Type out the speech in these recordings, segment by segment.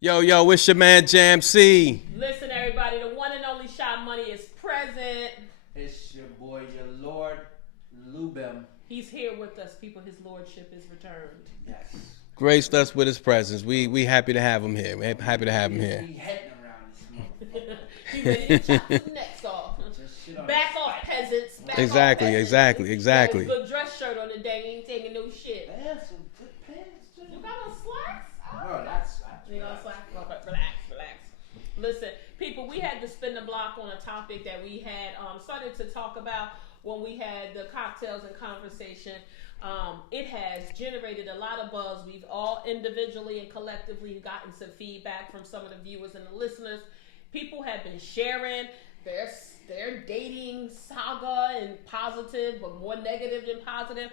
Yo, it's your man Jam C. Listen, everybody, the one and only Shot Money is present. It's your boy, your Lord, Lubem. He's here with us, people. His lordship is returned. Yes. Graced us with his presence. We happy to have him here. We're happy to have him here. He heading around this motherfucker. He ready to chop some necks off. Back off, peasants. Back Exactly, off, peasants. exactly, exactly. He got a good dress shirt on today. He ain't taking no shit. They have some good pants, too. You got no slacks? Bro, that's You know, slacks. Relax. Listen, people, we had to spin the block on a topic that we had started to talk about when we had the cocktails and conversation. It has generated a lot of buzz. We've all individually and collectively gotten some feedback from some of the viewers and the listeners. People have been sharing their dating saga and positive, but more negative than positive.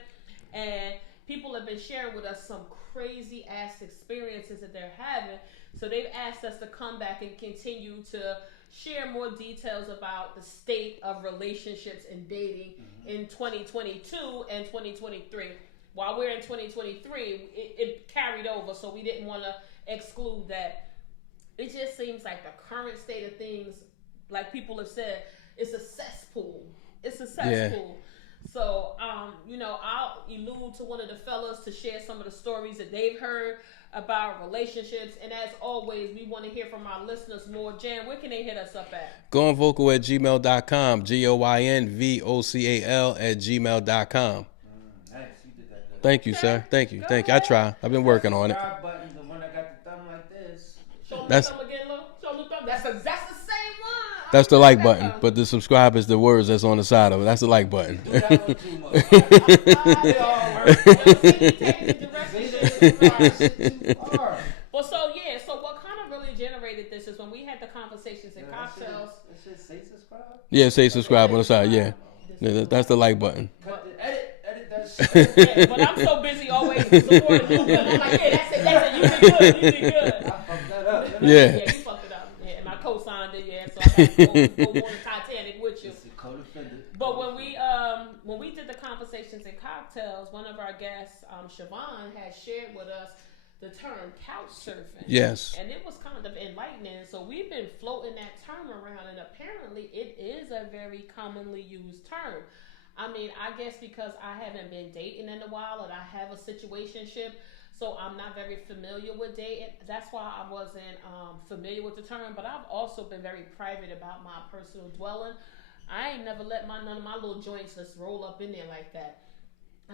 And people have been sharing with us some crazy ass experiences that they're having. So they've asked us to come back and continue to share more details about the state of relationships and dating in 2022 and 2023. While we're in 2023, it carried over, so we didn't want to exclude that. It just seems like the current state of things, like people have said, it's a cesspool. It's a cesspool. Yeah. So, I'll allude to one of the fellas to share some of the stories that they've heard about relationships. And as always, we want to hear from our listeners more. Jan, where can they hit us up at? Goin Vocal at gmail.com. GOINVOCAL at gmail.com. nice. You did that good. Thank you, sir. Thank you. I try. I've been working on it. Button, the one that got the thumb like this. Show me the thumb again, look. Show me the thumb. That's the same one. That's the like button, but the subscribe is the words that's on the side of it. That's the like button. Do that one too much. They all work. Well, so what kind of really generated this is when we had the conversations and cocktails. It should say subscribe? Yeah, say subscribe on the side, yeah. That's the like button. Edit that shit. Yeah, but I'm so busy always supporting you. I'm like, yeah, that's it. You did good. I fucked that up. Yeah. You fucked it up. Yeah, and I co-signed it, yeah, so I got to go on the Titanic with you. But when we did the conversations and cocktails, one of our guests, Siobhan, had shared with us the term couch surfing. Yes. And it was kind of enlightening. So we've been floating that term around, and apparently it is a very commonly used term. I mean, I guess because I haven't been dating in a while and I have a situationship, so I'm not very familiar with dating. That's why I wasn't familiar with the term. But I've also been very private about my personal dwelling. I ain't never let none of my little joints just roll up in there like that.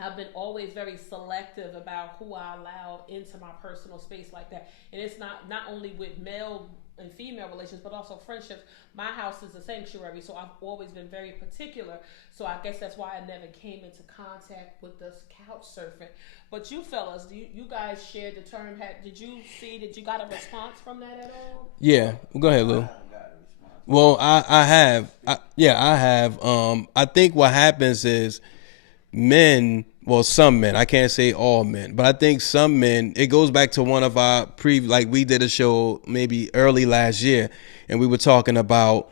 I've been always very selective about who I allow into my personal space like that. And it's not only with male and female relations, but also friendships. My house is a sanctuary, so I've always been very particular. So I guess that's why I never came into contact with this couch surfing. But you fellas, you guys shared the term. Did you got a response from that at all? Yeah. Go ahead, Lou. Well, I have. I have. I think what happens is men, well, some men, I can't say all men, but I think some men, it goes back to one of our we did a show maybe early last year, and we were talking about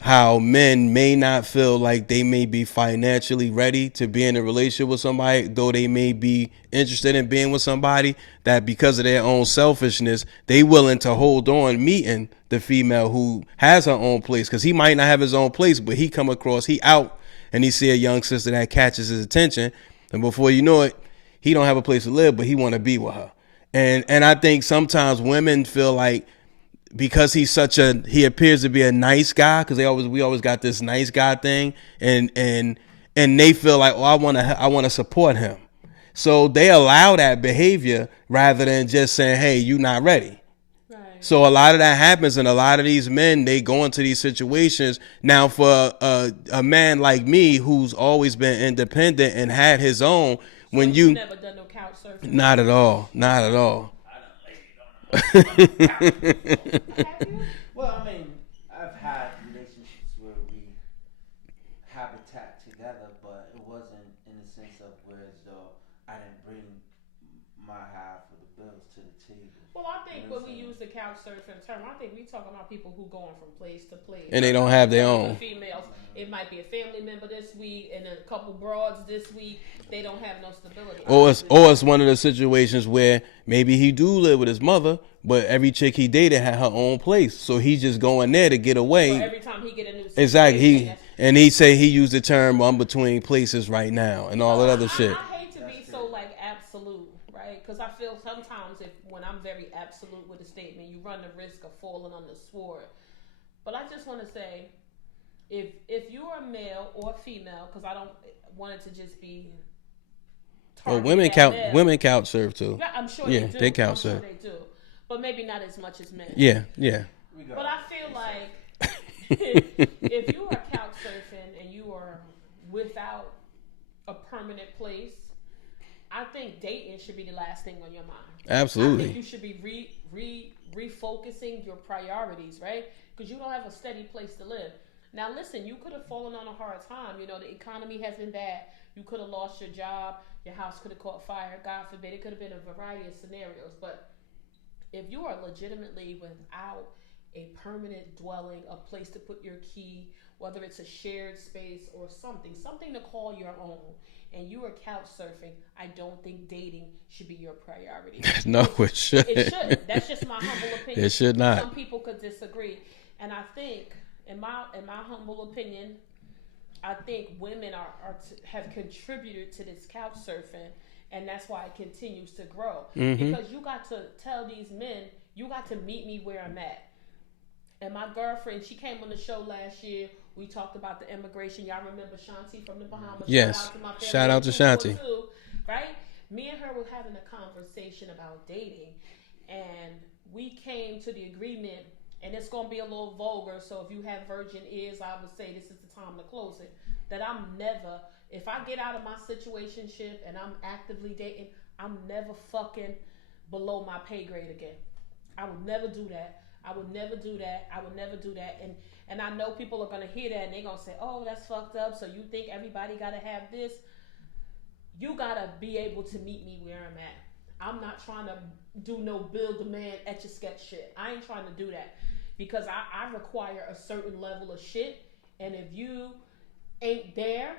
how men may not feel like they may be financially ready to be in a relationship with somebody, though they may be interested in being with somebody, that because of their own selfishness, they willing to hold on meeting the female who has her own place, because he might not have his own place, but he come across, he out, and he see a young sister that catches his attention, and before you know it, he don't have a place to live, but he want to be with her. And I think sometimes women feel like because he appears to be a nice guy, because we always got this nice guy thing, and they feel like, oh, I want to support him, so they allow that behavior rather than just saying, hey, you not ready. So a lot of that happens, and a lot of these men, they go into these situations. Now, for a man like me who's always been independent and had his own, when you never done no couch surfing. Not at all. Well, I mean, I've had relationships where we habitat together, but it wasn't in the sense of where as though I didn't bring my half of the bills to the table. Well, I think You know when what we I'm use the couch surfing term, I think we talking about people who going from place to place. And they don't have their For own. females, it might be a family member this week and a couple broads this week. They don't have no stability. Or it's one of the situations where maybe he do live with his mother, but every chick he dated had her own place, so he just going there to get so away. every time he get a new situation, Exactly. that's He say he used the term "I'm between places right now" and all that other shit. I hate to be That's so it. like absolute, right? Because I feel sometimes if when I'm very absolute with a statement, you run the risk of falling on the sword. But I just want to say, if you're a male or female, because I don't want it to just be Well, targeted at male. women couch surf too. Yeah, I'm sure Yeah, they do. they I'm couch sure surf. they do, but maybe not as much as men. Yeah, yeah. We go. But I feel like if you are couch surfing and you are without a permanent place, I think dating should be the last thing on your mind. Absolutely. I think you should be refocusing your priorities, right? Because you don't have a steady place to live. Now, listen, you could have fallen on a hard time. You know, the economy has been bad. You could have lost your job. Your house could have caught fire. God forbid. It could have been a variety of scenarios. But if you are legitimately without a permanent dwelling, a place to put your key, whether it's a shared space or something to call your own, and you are couch surfing, I don't think dating should be your priority. No, it shouldn't. It shouldn't. That's just my humble opinion. It should not. Some people could disagree, and I think, in my humble opinion, I think women have contributed to this couch surfing, and that's why it continues to grow. Because you got to tell these men, you got to meet me where I'm at. And my girlfriend, she came on the show last year. We talked about the immigration. Y'all remember Shanti from the Bahamas? Yes. Shout out to my family. Shout out to Shanti. Right? Me and her were having a conversation about dating, and we came to the agreement, and it's going to be a little vulgar, so if you have virgin ears, I would say this is the time to close it, that I'm never, if I get out of my situationship and I'm actively dating, I'm never fucking below my pay grade again. I would never do that. I would never do that. I would never do that. And I know people are gonna hear that and they're gonna say, "Oh, that's fucked up. So you think everybody gotta have this?" You gotta be able to meet me where I'm at. I'm not trying to do no build a man etch a sketch shit. I ain't trying to do that because I require a certain level of shit. And if you ain't there,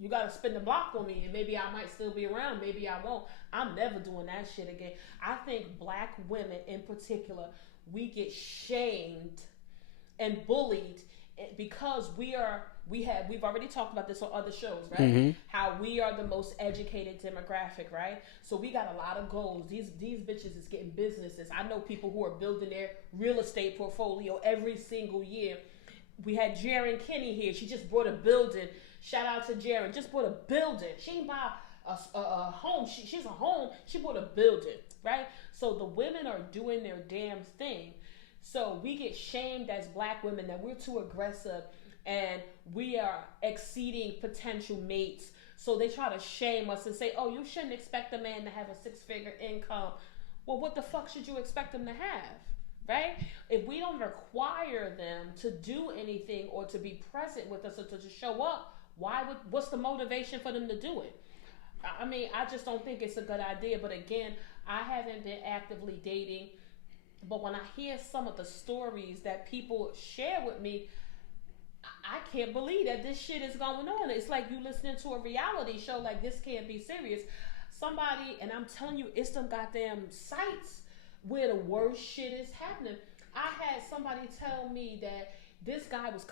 you gotta spin the block on me, and maybe I might still be around, maybe I won't. I'm never doing that shit again. I think black women in particular, we get shamed and bullied because we've already talked about this on other shows, right? How we are the most educated demographic, right? So we got a lot of goals. These bitches is getting businesses. I know people who are building their real estate portfolio every single year. We had Jaren Kinney here. She just bought a building. Shout out to Jaren. Just bought a building. She didn't buy a home. She's a home. She bought a building, right? So the women are doing their damn thing. So we get shamed as black women that we're too aggressive and we are exceeding potential mates. So they try to shame us and say, "Oh, you shouldn't expect a man to have a 6-figure income." Well, what the fuck should you expect them to have? Right? If we don't require them to do anything or to be present with us or to show up, what's the motivation for them to do it? I mean, I just don't think it's a good idea. But again, I haven't been actively dating. But when I hear some of the stories that people share with me, I can't believe that this shit is going on. It's like you listening to a reality show, like this can't be serious. Somebody, and I'm telling you, it's them goddamn sites where the worst shit is happening. I had somebody tell me that this guy was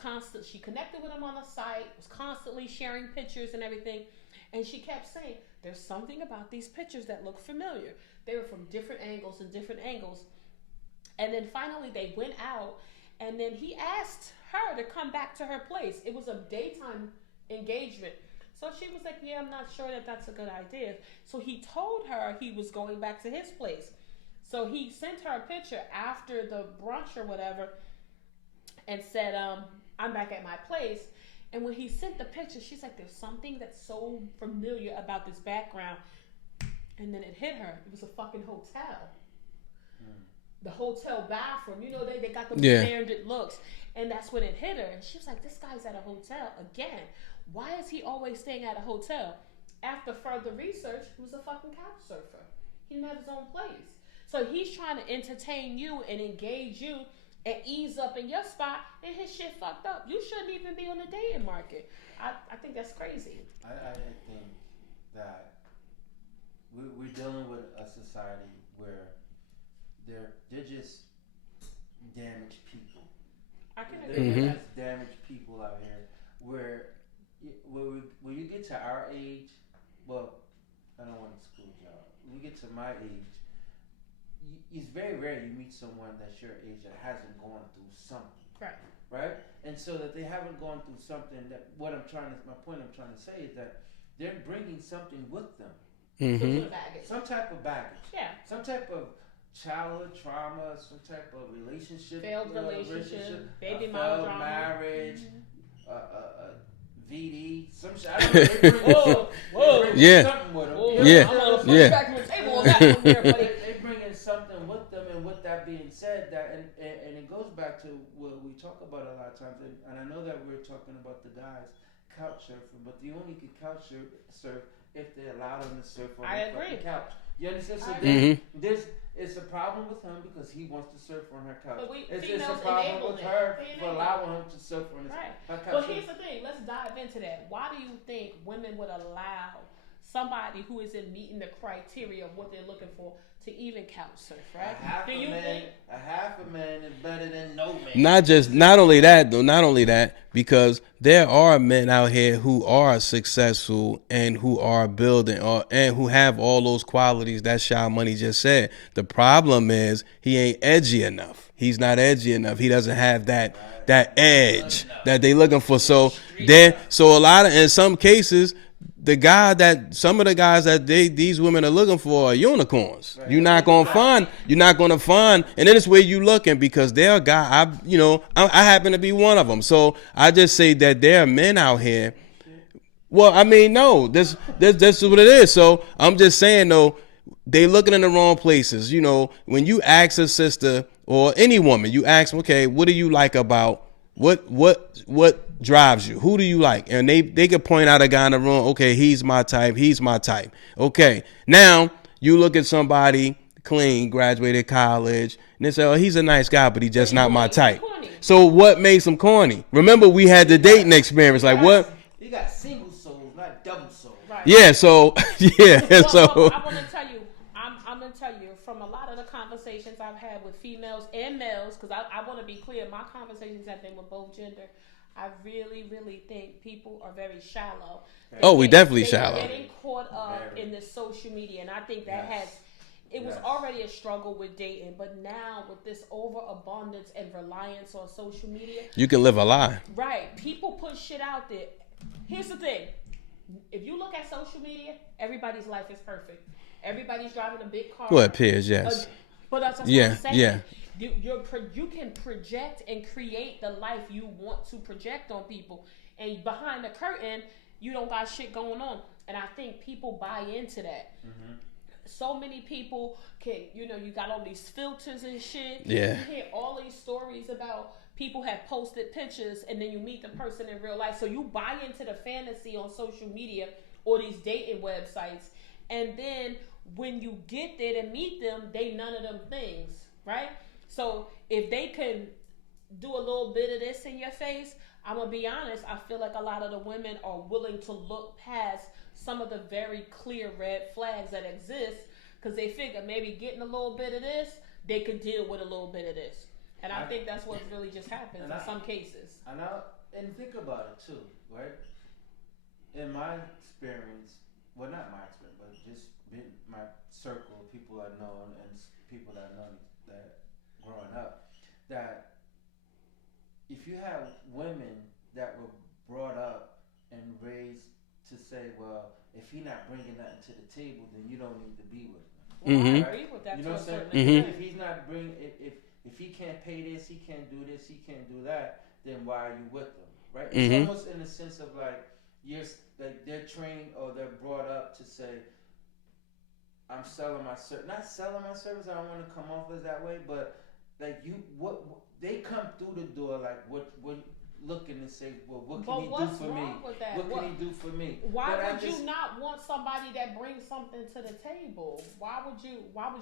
she connected with him on a site, was constantly sharing pictures and everything. And she kept saying, "There's something about these pictures that look familiar." They were from different angles and different angles. And then finally they went out, and then he asked her to come back to her place. It was a daytime engagement. So she was like, "Yeah, I'm not sure that that's a good idea." So he told her he was going back to his place. So he sent her a picture after the brunch or whatever and said, "I'm back at my place." And when he sent the picture, she's like, "There's something that's so familiar about this background." And then it hit her. It was a fucking hotel. The hotel bathroom. You know, they got those standard looks. And that's when it hit her. And she was like, "This guy's at a hotel again. Why is he always staying at a hotel?" After further research, he was a fucking couch surfer. He didn't have his own place. So he's trying to entertain you and engage you and ease up in your spot, and his shit fucked up. You shouldn't even be on the dating market. I think that's crazy. I think that we're dealing with a society where they're just damaged people. I can agree with They're Mm-hmm. that. just damaged people out here. Where when you get to our age, well, I don't want to school y'all. When you get to my age, it's very rare you meet someone that's your age that hasn't gone through something, Right. right? And so that they haven't gone through something that my point I'm trying to say is that they're bringing something with them, Some Mm-hmm. sort of baggage. some type of baggage, Yeah. some type of childhood trauma, some type of relationship, Failed relationship, baby a mama failed drama. marriage, Mm-hmm. VD, some shit. I don't know. They bring Whoa, whoa. Yeah. something with them. Whoa, Yeah. I'm gonna push Yeah. back on the table on that one there, buddy. They bring in something with them, and with that being said, that and it goes back to what we talk about a lot of times, and I know that we're talking about the guys couch surfing, but they only can couch surf if they allow them to surf on I the agree. fucking couch. You understand? So I then Mm-hmm. this it's a problem with him because he wants to surf on her couch. But we It's a females problem enable with it. her They for enable allowing him to surf on Right. her couch. But here's the thing. Let's dive into that. Why do you think women would allow somebody who isn't meeting the criteria of what they're looking for to even couch surf, right? Do you think? A half a man is better than no man. Not only that though, not only that, because there are men out here who are successful and who are building or and who have all those qualities that Shy Money just said. The problem is he ain't edgy enough. He's not edgy enough. He doesn't have that edge that they looking for. So so a lot of in some cases some of the guys that these women are looking for are unicorns. Right. You're not gonna find, and then it's where you looking because they're a guy. I happen to be one of them. So I just say that there are men out here. Well, I mean, no, this is what it is. So I'm just saying though, they looking in the wrong places. When you ask a sister or any woman, you ask them, okay, what do you like about what drives you? Who do you like? And they could point out a guy in the room. Okay, he's my type. He's my type. Okay, now you look at somebody clean, graduated college, and they say, oh, he's a nice guy, but he's just not my type. So what makes him corny? Remember, we had the dating experience. Like what? You got single souls, not double souls. Right. Yeah. So yeah. Well, So I want to tell you, I'm going to tell you from a lot of the conversations I've had with females and males, because I want to be clear, my conversations have been with both gender. I really, really think people are very shallow. Oh, we definitely They're shallow. getting caught up Very. in the social media, and I think that Yes. has. It was Yes. already a struggle with dating, but now with this overabundance and reliance on social media, you can live a lie. right? People put shit out there. Here's the thing: if you look at social media, everybody's life is perfect. Everybody's driving a big car. Well, it appears, yes. But that's what Yeah, I'm saying. yeah. You can project and create the life you want to project on people, and behind the curtain, you don't got shit going on. And I think people buy into that. Mm-hmm. So many people you got all these filters and shit. Yeah. You hear all these stories about people have posted pictures and then you meet the person in real life. So you buy into the fantasy on social media or these dating websites. And then when you get there to meet them, they none of them things, right? So if they can do a little bit of this in your face, I'm gonna be honest, I feel like a lot of the women are willing to look past some of the very clear red flags that exist because they figure maybe getting a little bit of this, they could deal with a little bit of this. And I think that's what really just happens in some cases. And think about it too, right? In my experience, well, not my experience, but just my circle, people I know and people that I know that growing up, that if you have women that were brought up and raised to say, well, if he not bringing nothing to the table, then you don't need to be with him. Well, Mhm. I agree with that You to know a what I'm saying? certain Mhm. extent. If he's not bringing, if he can't pay this, he can't do this, he can't do that, then why are you with them, right? It's Mhm. almost in the sense of like like they're trained or they're brought up to say, I'm selling my service, not selling my service. I don't want to come off as that way, but like what they come through the door like what looking and say, well, what can But he do what's for me? wrong with that? What can he do for me? Why But I would just, you not want somebody that brings something to the table? Why would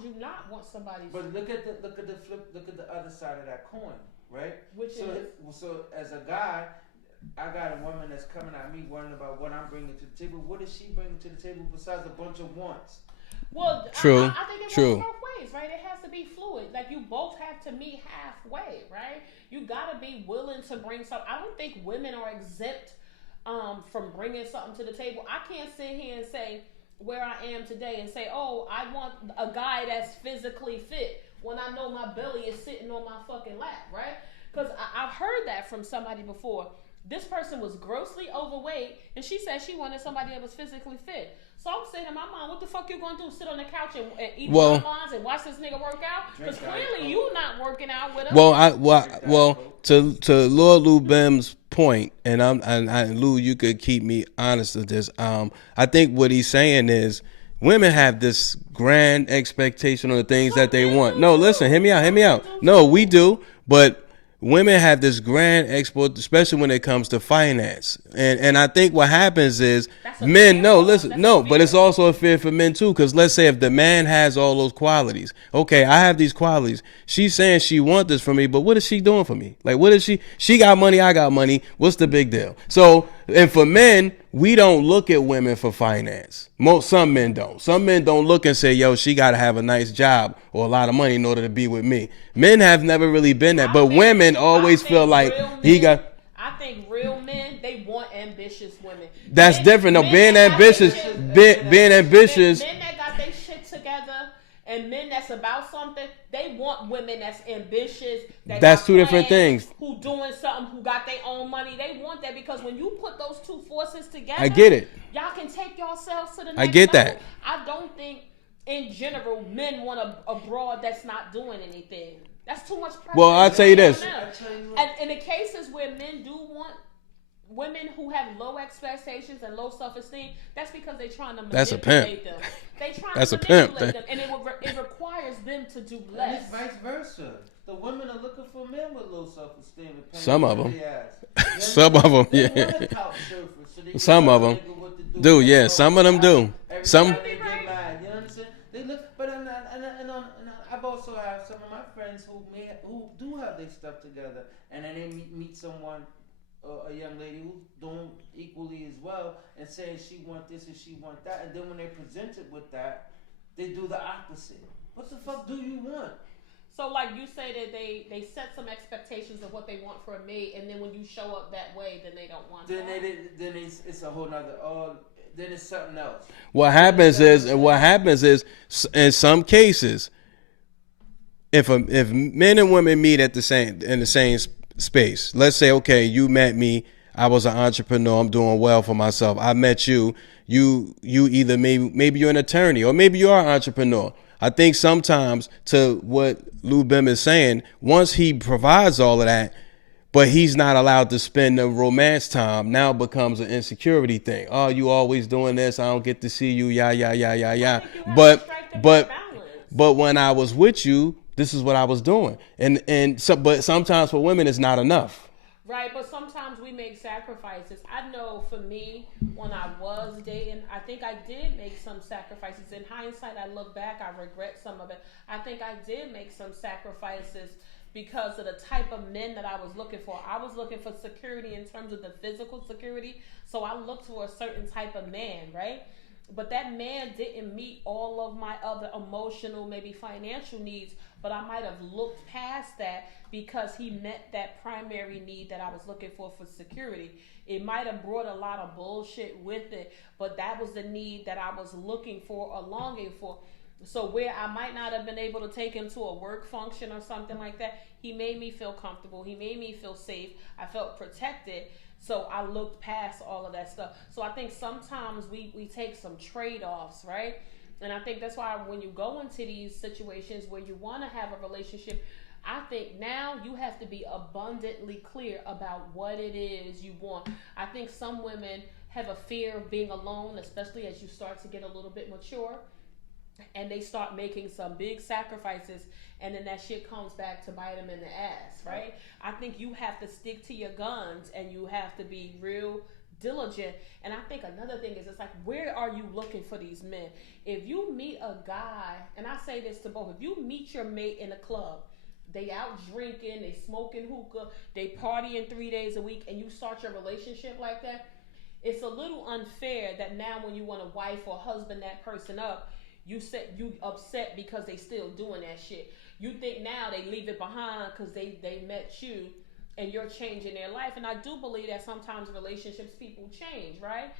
you not want somebody? but look at the flip, look at the other side of that coin, right? Which So is so as a guy, I got a woman that's coming at me worrying about what I'm bringing to the table. What is she bringing to the table besides a bunch of wants? well, True. I think it works True. both ways, right? It has to be fluid. Like you both have to meet halfway, right? You gotta be willing to bring something. I don't think women are exempt from bringing something to the table. I can't sit here and say where I am today and say, oh, I want a guy that's physically fit when I know my belly is sitting on my fucking lap, right? Because I've heard that from somebody before. This person was grossly overweight, and she said she wanted somebody that was physically fit. So I'm saying to my mom, what the fuck you gonna do? Sit on the couch and eat Well, bonbons and watch this nigga work out? Because Drink Diet clearly Coke. you not working out with him. To Lord Lou Bim's point, and Lou, you could keep me honest with this. I think what he's saying is women have this grand expectation on the things that they want. No, listen, hear me out, hear me out. No, we do, but women have this grand export, especially when it comes to finance. And I think what happens is That's a men, fear, no, though. listen, That's no, a but it's fear. also a fear for men too. Because let's say if the man has all those qualities, okay, I have these qualities. She's saying she wants this from me, but what is she doing for me? Like, what is she? She got money, I got money. What's the big deal? So, and for men, we don't look at women for finance. Some men don't. Some men don't look and say, yo, she got to have a nice job or a lot of money in order to be with me. Men have never really been that, but women always feel like he got. I think real men, they want ambitious women. That's different. No, being that got they ambitious, shit- being ambitious. men that got their shit together and men that's about something, they want women that's ambitious. That's two different things. Who doing something, who got their own money. They want that because when you put those two forces together, I get it. Y'all can take yourselves to the next I get level. that. I don't think in general men want a broad that's not doing anything. That's too much pressure. Well, I'll tell you this. And in the cases where men do want women who have low expectations and low self-esteem, that's because they're trying to That's a pimp. manipulate them. They trying That's to a pimp. manipulate them, and it requires them to do And less. it's vice versa. The women are looking for men with low self-esteem. And pain Some of in them. their ass. Some of them, They yeah. want a couch surfer, so they can Some tell of a them nigga what to do. do, yeah. Some of them do. Every Some. time they get mad, you know what I'm saying? They look, but I've also have some of my friends who do have their stuff together, and then they meet someone, a young lady who's doing equally as well, and saying she want this and she want that, and then when they present it with that, they do the opposite. What the fuck do you want? So, like you say that they set some expectations of what they want for a mate, and then when you show up that way, then they don't want Then that. then it's a whole nother. Then it's something else. What happens is, in some cases, if men and women meet at in the same space, let's say, okay, you met me, I was an entrepreneur, I'm doing well for myself. I met you, you either maybe you're an attorney or maybe you are an entrepreneur. I think sometimes, to what Lou Bim is saying, once he provides all of that, but he's not allowed to spend the romance time, now it becomes an insecurity thing. Oh, you always doing this, I don't get to see you, yeah. I think you have to But strike the but balance. but when I was with you, this is what I was doing. But sometimes for women it's not enough. Right, but sometimes we make sacrifices. I know for me, when I was dating, I think I did make some sacrifices. In hindsight, I look back, I regret some of it. I think I did make some sacrifices because of the type of men that I was looking for. I was looking for security in terms of the physical security, so I looked for a certain type of man, right? But that man didn't meet all of my other emotional, maybe financial needs, but I might have looked past that because he met that primary need that I was looking for security. It might have brought a lot of bullshit with it, but that was the need that I was looking for or longing for. So where I might not have been able to take him to a work function or something like that, he made me feel comfortable. He made me feel safe. I felt protected. So I looked past all of that stuff. So I think sometimes we take some trade-offs, right? And I think that's why when you go into these situations where you want to have a relationship, I think now you have to be abundantly clear about what it is you want. I think some women have a fear of being alone, especially as you start to get a little bit mature. and they start making some big sacrifices, and then that shit comes back to bite them in the ass, right? I think you have to stick to your guns, and you have to be real diligent. And I think another thing is, it's like, where are you looking for these men? If you meet a guy, and I say this to both, if you meet your mate in a club, they out drinking, they smoking hookah, they partying 3 days a week, and you start your relationship like that, it's a little unfair that now when you want to wife or husband that person up, you upset because they still doing that shit. You think now they leave it behind because they met you, and you're changing their life. And I do believe that sometimes relationships, people change, right?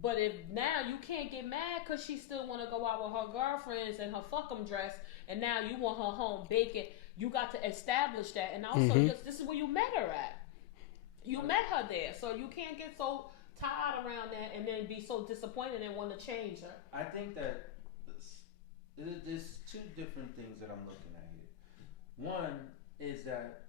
But if now you can't get mad because she still want to go out with her girlfriends and her fuck 'em dress, and now you want her home baking, you got to establish that. And also, this is where you met her at. You met her there, so you can't get so tired around that and then be so disappointed and want to change her. I think that there's two different things that I'm looking at here. One is that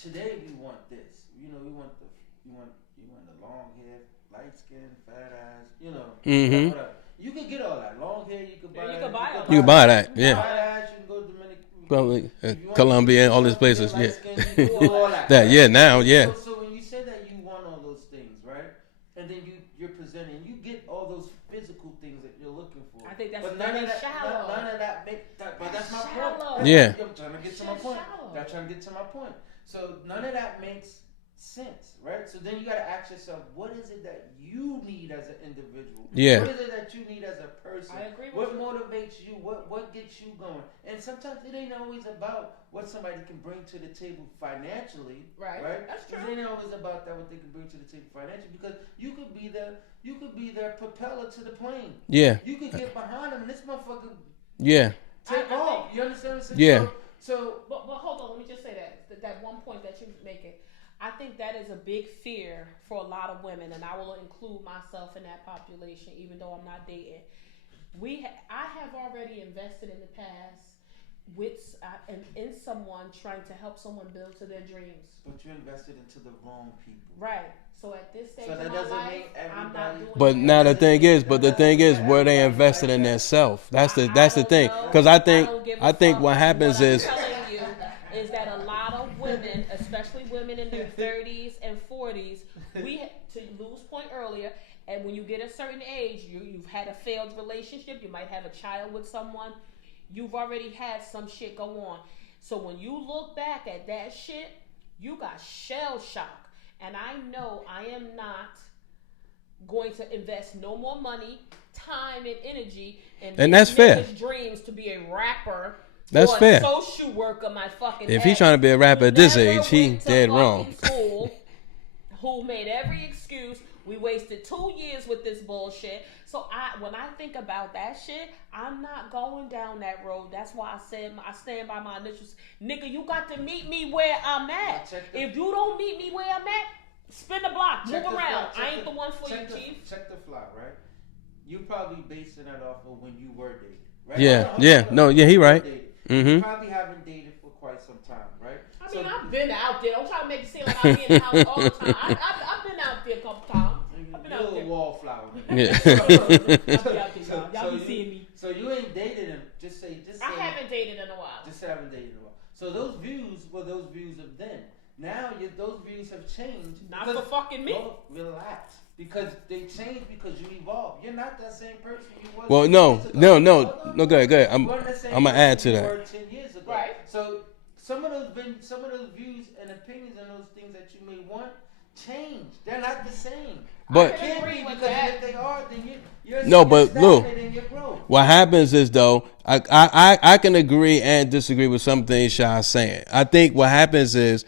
today we want this. You know, we want the long hair, light skin, fat ass. You know, whatever. You can get all that long hair. You can buy. You can buy You can buy that, yeah. Fat ass. You can go to Dominican. Colombia and all these places, yeah. Skin, you do all that. That, yeah, now, yeah. So when you say that you want all those things, right, and then you're presenting, you get all those physical things that you're looking for. I think that's but very shallow. None of that make that. But that's my shallow. point. Yeah. I'm trying to get to my point. I'm trying to get to my point. So none of that makes sense, right? So then you got to ask yourself, what is it that you need as an individual? Yeah. What is it that you need as a person? I agree with what you. motivates you? What gets you going? And sometimes it ain't always about what somebody can bring to the table financially, Right. That's true. It ain't always about that what they can bring to the table financially, because you could be their propeller to the plane. Yeah. You could get behind them and this motherfucker Yeah. take I off. think, You understand what I'm saying? Yeah. So but hold on, let me just say that one point that you're making. I think that is a big fear for a lot of women, and I will include myself in that population, even though I'm not dating. I have already invested in the past in someone trying to help someone build to their dreams. But you invested into the wrong people. Right. So at this stage So that of my doesn't life, mean I'm not everybody- doing But that. now the thing is, where they invested in their self. That's the thing. Because I think what happens is, I'm telling you is that a lot of women, especially women in their 30s and 40s, to Lou's point earlier, and when you get a certain age, you've had a failed relationship, you might have a child with someone, you've already had some shit go on. So when you look back at that shit, you got shell shock. And I know I am not going to invest no more money, time, and energy in that's fair. dreams to be a rapper. That's or a fair. social worker, my fucking If ex, he's trying to be a rapper at this who age, never he went to dead fucking wrong. School, who made every excuse. We wasted 2 years with this bullshit. So when I think about that shit, I'm not going down that road. That's why I said I stand by my initials. Nigga, you got to meet me where I'm at. If you don't meet me where I'm at, spin the block, move around. I ain't the one for you, Chief. Check the fly, right? You probably basing that off of when you were dating, right? He right. You probably haven't dated for quite some time, right? I mean, I've been out there. Don't try to make it seem like I be in the house all the time. I've been out there a couple times. You're a wallflower. Yeah. I'll be out there, y'all be seeing me. So you ain't dated him. Just say. I haven't dated in a while. Just haven't dated in a while. So those views were those views of then. Now those views have changed. Not for fucking me. No, relax. Because they changed because you evolved. You're not that same person you was. Well, 10 no. years ago. Go ahead. I'm You weren't the same gonna person add to you that. were 10 years ago. Right. So some of those views and opinions and those things that you may want change. They're not the same. But- I can't be, because if they are, then you're No, but look, stagnated in your growth. what happens is though, I can agree and disagree with some things Shai's saying. I think what happens is,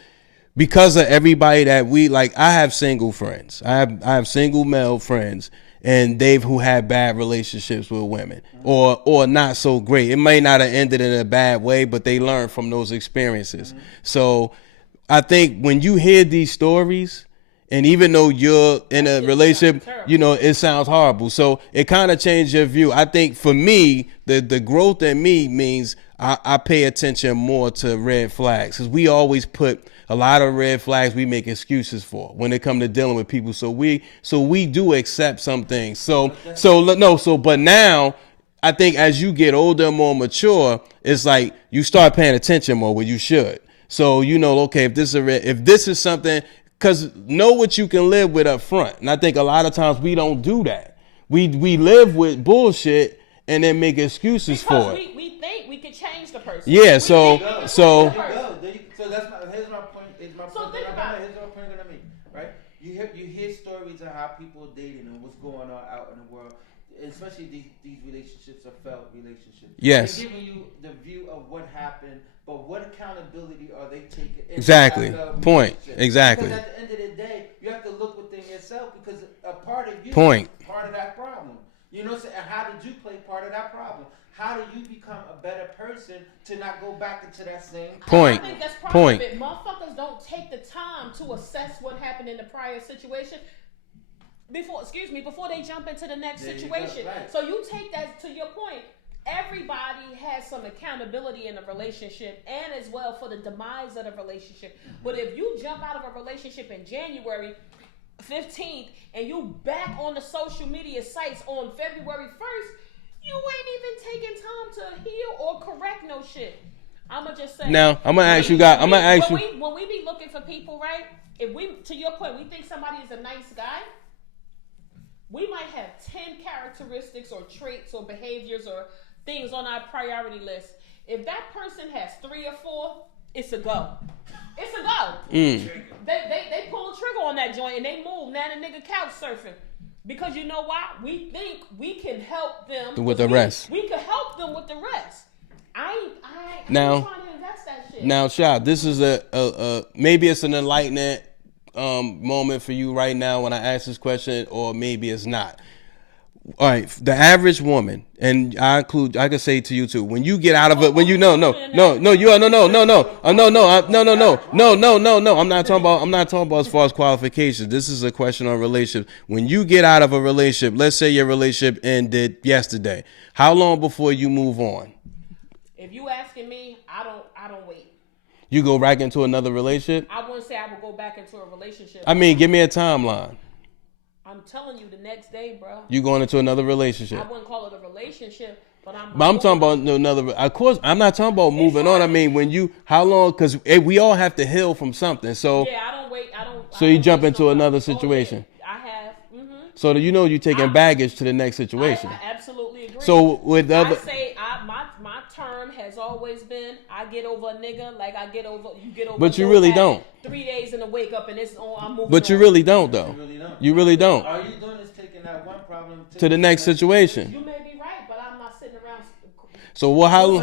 because of everybody that we like, I have single friends. I have single male friends, and who had bad relationships with women, or not so great. It may not have ended in a bad way, but they learned from those experiences. So I think when you hear these stories, and even though you're in a relationship, it sounds horrible. So it kind of changed your view. I think for me, the growth in me means I pay attention more to red flags, because we always put a lot of red flags we make excuses for when it come to dealing with people. So we do accept some things. But now I think as you get older and more mature, it's like you start paying attention more where you should. So okay, if this is something, because know what you can live with up front. And I think a lot of times we don't do that. We live with bullshit and then make excuses for it. We think we can change the person. Yeah, so There you go. So here's my point. Here's my point I'm gonna make. Right? You hear stories of how people are dating and what's going on out in the world. Especially these relationships are failed relationships. Yes. They're giving you the view of what happened, but what accountability are they taking? Exactly. Point. Exactly. Because at the end of the day, you have to look within yourself because a part of you Point. is part of that problem. You know, and how did you play part of that problem? How do you become a better person to not go back into that same point? I think that's part of it. Motherfuckers don't take the time to assess what happened in the prior situation before they jump into the next situation. Right. So you take that to your point. Everybody has some accountability in a relationship and as well for the demise of the relationship. But if you jump out of a relationship in January 15th and you back on the social media sites on February 1st, you ain't even taking time to heal or correct no shit. I'ma just say. Now I'm gonna ask you guys. When we be looking for people, right? If we, to your point, we think somebody is a nice guy, we might have 10 characteristics or traits or behaviors or things on our priority list. If that person has 3 or 4, it's a go. It's a go. They pull a trigger on that joint and they move. Now the nigga couch surfing. Because you know why? We think we can help them with the rest. We can help them with the rest. I'm now, trying to invest that shit. Now, Sha, this is a maybe it's an enlightening moment for you right now when I ask this question, or maybe it's not. All right, the average woman, and I can say to you too, when you get out of it, when you no, I'm not talking about as far as qualifications. This is a question on relationship. When you get out of a relationship, let's say your relationship ended yesterday, how long before you move on? If you asking me, I don't wait. You go back into another relationship? I wouldn't say I would go back into a relationship. I mean, give me a timeline. I'm telling you, the next day, bro. You going into another relationship? I wouldn't call it a relationship, but I'm talking about another. Of course, I'm not talking about moving on. I mean, how long? Because we all have to heal from something. So yeah, I don't wait. So you jump into another situation. I have. So you're taking baggage to the next situation. I absolutely agree. So with other, I say my term has always been I get over a nigga like you get over. But you really don't. 3 days and a wake up and it's on. I'm moving. But you really don't though. You really don't. All you doing is taking that one problem to the next situation. You may be right, but I'm not sitting around. So how?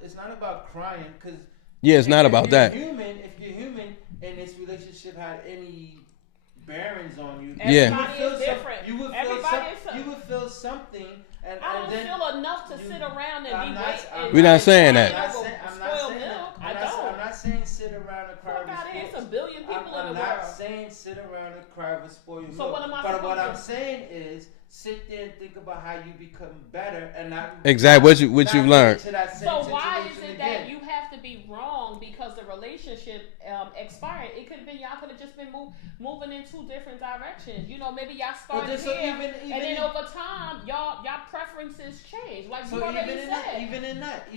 It's not about crying because. Yeah, it's not about that. If you're human, and this relationship had any bearings on you, everybody is different. You would feel something. And I don't feel enough to sit around and be waiting. We're not saying that. I'm not saying sit around and cry. There's a billion people in the world. I'm not saying sit around and cry with spoiled milk. So what am I But what I'm saying is sit there and think about how you become better and not exactly what you've learned. So why is it that you have to be wrong because the relationship expired? It could have been y'all could have just been moving in 2 different directions. Maybe y'all started here, and then over time y'all preferences change. Like you already said. Even in that,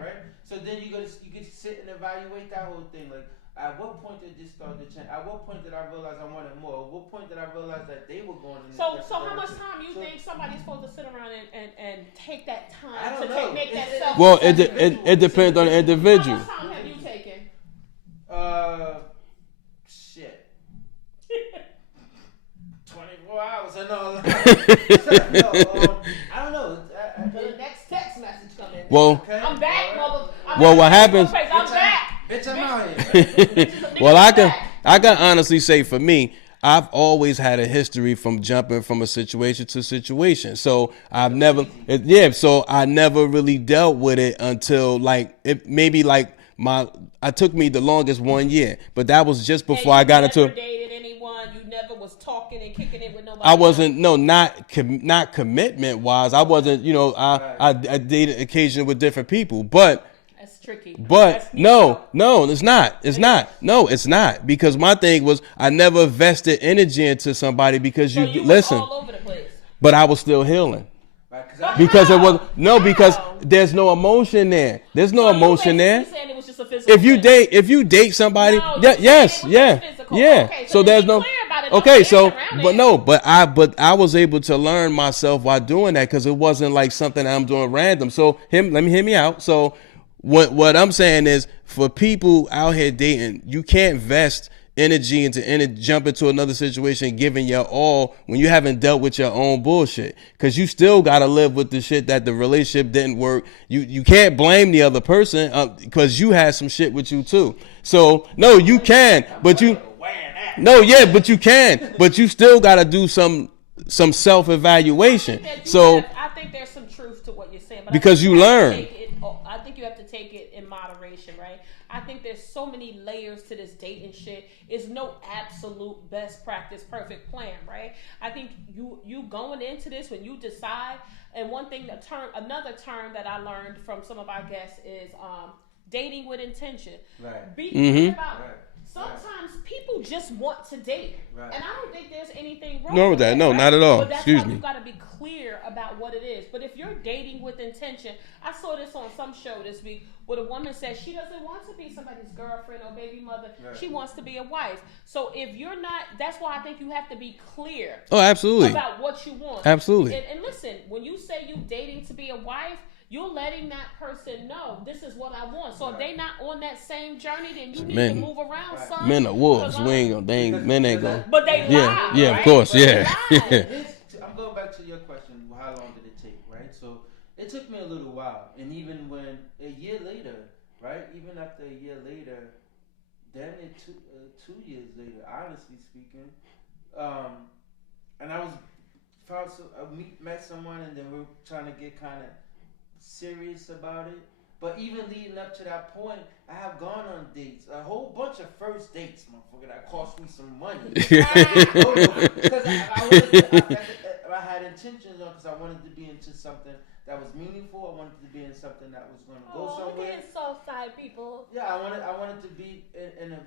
right? So then you can sit and evaluate that whole thing. Like, at what point did this start to change? At what point did I realize I wanted more? At what point did I realize that they were going in this direction? So how much time you think somebody's supposed to sit around and take that time make that self? Well, it depends on the individual. How much time have you taken? Shit. 24 hours. I know. I don't know. The next text message come in. Well, I'm back, mother. What happens? I'm back. Bitch, I'm out here. Well, I can honestly say for me, I've always had a history from jumping from a situation to situation. So I never really dealt with it until it took me the longest 1 year, but that was just before I got into. Dated anyone? You never was talking and kicking it with nobody. I wasn't not commitment wise. I wasn't I dated occasionally with different people, but. tricky. But That's no, it's not. It's not. No, it's not. Because my thing was I never vested energy into somebody because So you you was listen, all over the place. but I was still healing. Right, Because it How? was no, because How? there's no emotion there. There's no So you emotion there. basically saying it was just a physical If you thing. date somebody, No, you yeah, said yes, it was yeah, just physical. yeah. Okay, so so there's be no. clear about it. Don't Okay, dance so around but it. no, but I was able to learn myself while doing that because it wasn't like something that I'm doing random. So let me hear me out. So what I'm saying is for people out here dating, you can't vest energy into jump into another situation giving your all when you haven't dealt with your own bullshit because you still got to live with the shit that the relationship didn't work. You can't blame the other person because you had some shit with you too. So no, you can, but you no, yeah, but you can, but you still got to do some self-evaluation. I think there's some truth to what you're saying, but Because you learn. I think you have to take it in moderation, right? I think there's so many layers to this dating shit. It's no absolute best practice, perfect plan, right? I think you going into this when you decide, and one thing another term that I learned from some of our guests is dating with intention. Right. Be clear about. Right. Sometimes people just want to date, Right. and I don't think there's anything wrong No, with that. no, right? not at all. But that's Excuse why me. you got to be clear about what it is. But if you're dating with intention, I saw this on some show this week where a woman said she doesn't want to be somebody's girlfriend or baby mother. Right. She wants to be a wife. So if you're not, that's why I think you have to be clear. Oh, absolutely. About what you want. Absolutely. And listen, when you say you dating to be a wife, you're letting that person know this is what I want. So if they not on that same journey, then you need to move around, son. Men are wolves. Men ain't gonna. But they lie. Yeah, right? of course, But yeah. I'm going back to your question. How long did it take? Right. So it took me a little while, and even when a year later, right? Even after a year later, then it took 2 years later. Honestly speaking, and I met someone, and then we were trying to get kind of serious about it. But even leading up to that point, I have gone on dates, a whole bunch of first dates, motherfucker, that cost me some money. Because I had intentions on, because I wanted to be into something that was meaningful. I wanted to be in something that was going to go somewhere. Look at soft side people. Yeah, I wanted to be in a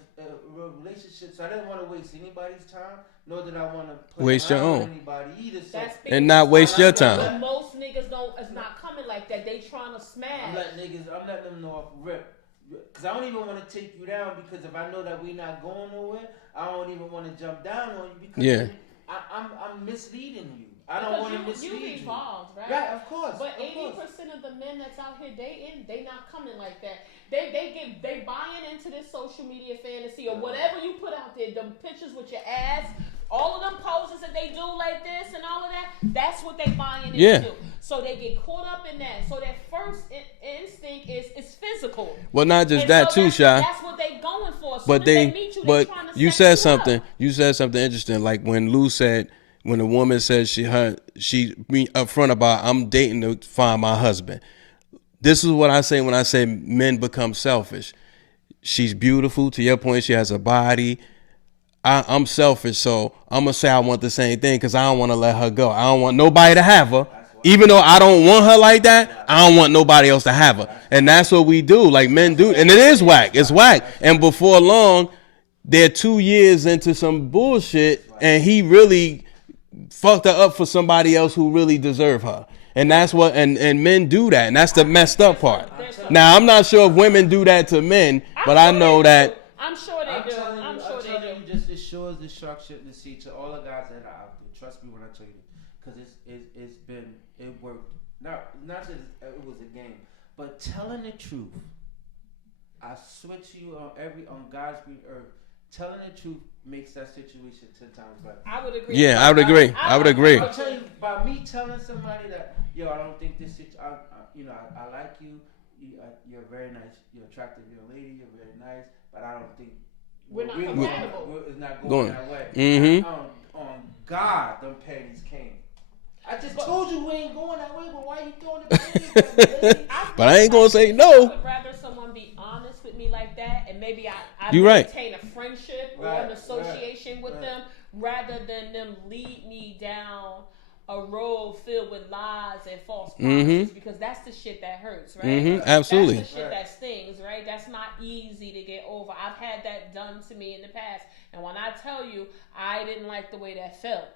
real relationship, so I didn't want to waste anybody's time, nor did I want to waste your own anybody either. So and not waste your time. But most niggas it's not coming like that. They trying to smash. I'm letting them know off rip. Because I don't even want to take you down, because if I know that we're not going nowhere, I don't even want to jump down on you, because I'm misleading you. I don't want to mislead you. You've evolved, right? Right, of course. But 80% of the men that's out here dating, they not coming like that. They buying into this social media fantasy or whatever you put out there, them pictures with your ass, all of them poses that they do like this and all of that, that's what they buying into. So they get caught up in that. So their first instinct is physical. Well, not just that too, Shy. That's what they going for. As but they meet you, but trying to you set said you something. up. You said something interesting. Like when Lou said, when a woman says she be upfront about I'm dating to find my husband. This is what I say when I say men become selfish. She's beautiful. To your point, she has a body. I'm selfish, so I'm gonna say I want the same thing because I don't want to let her go. I don't want nobody to have her. Even though I don't want her like that, I don't want nobody else to have her. And that's what we do. Like men do. And it is whack. It's whack. And before long, they're 2 years into some bullshit and he really fucked her up for somebody else who really deserve her. And that's what, and men do that. And that's the messed up part. Now, I'm not sure if women do that to men, but I know that. I'm sure they do. I'm sure they do. You just as sure as the shark shit in the sea to all the guys that are out there. Trust me when I tell you, because it worked. Not that it was a game, but telling the truth. I swear to you on God's green earth, telling the truth makes that situation 10 times better. I would agree. Yeah, I would agree. I would agree. I'll tell you, by me telling somebody that, I don't think this I like you. You're very nice. You're attractive young lady. You're very nice, but I don't think we're not compatible. It's not going that way. Mm-hmm. On God, them panties came. I just told you we ain't going that way, but why you throwing the panties? But I ain't gonna say no. I would rather someone be honest with me like that, and maybe I maintain a friendship or an association with them, rather than them lead me down a road filled with lies and false promises because that's the shit that hurts, right? Absolutely. That's the shit that stings, right? That's not easy to get over. I've had that done to me in the past. And when I tell you, I didn't like the way that felt.